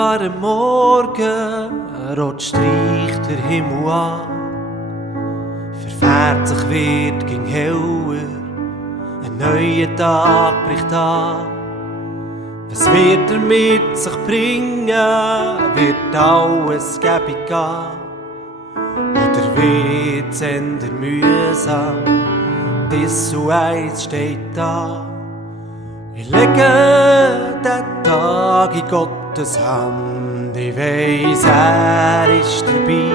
wunderbaren Morgen, rot streicht der Himmel an. Verfährt sich wird ging heller, ein neuer Tag bricht an. Was wird er mit sich bringen, wird alles gäbig gehen? Oder wird's eher mühsam, dies und eins steht da. Ich lege den Tag in Gottes Hand, ich weiss, er ist dabei.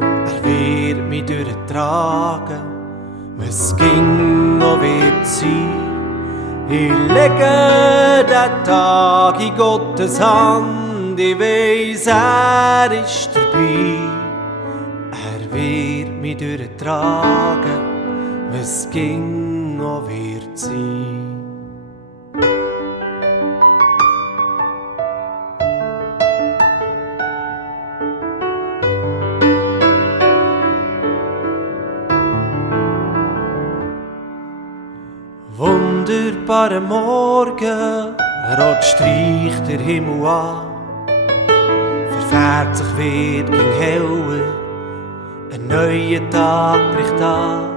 Er wird mich durchtragen, was ging noch wird sein. Ich lege den Tag in Gottes Hand, ich weiss, er ist dabei. Er wird mich durchtragen, was ging noch wird sein. Wunderbaren Morgen, rot streicht der Himmel an. Verfährt sich wird ging heller, ein neuer Tag bricht an.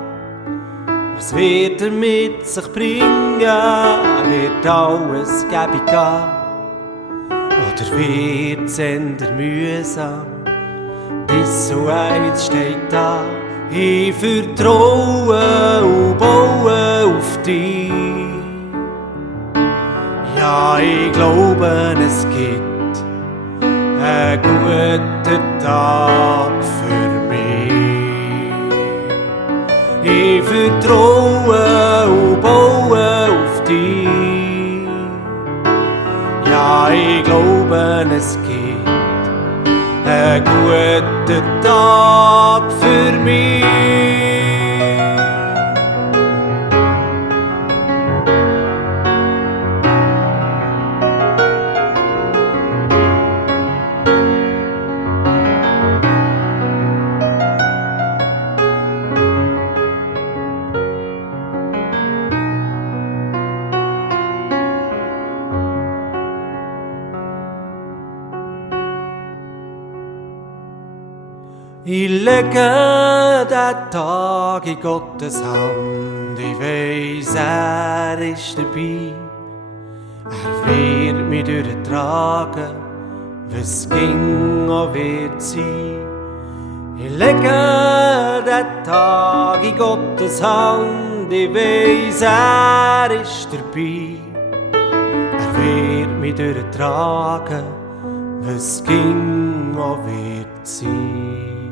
Was wird er mit sich bringen, wird alles gäbig gehen? Oder wird's eher mühsam, dies und eins steht da. Ich vertraue und baue auf dich. Ja, ich glaube, es gibt einen guten Tag für mich. Ich vertraue und baue auf dich. Ja, ich glaube, es gibt einen guten Tag für mich. Ich lege den Tag in Gottes Hand, ich weiss, er ist dabei. Er wird mich durchtragen, was ging auch wird sein. Ich lege den Tag in Gottes Hand, ich weiss, er ist dabei. Er wird mich durchtragen, was ging auch wird sein.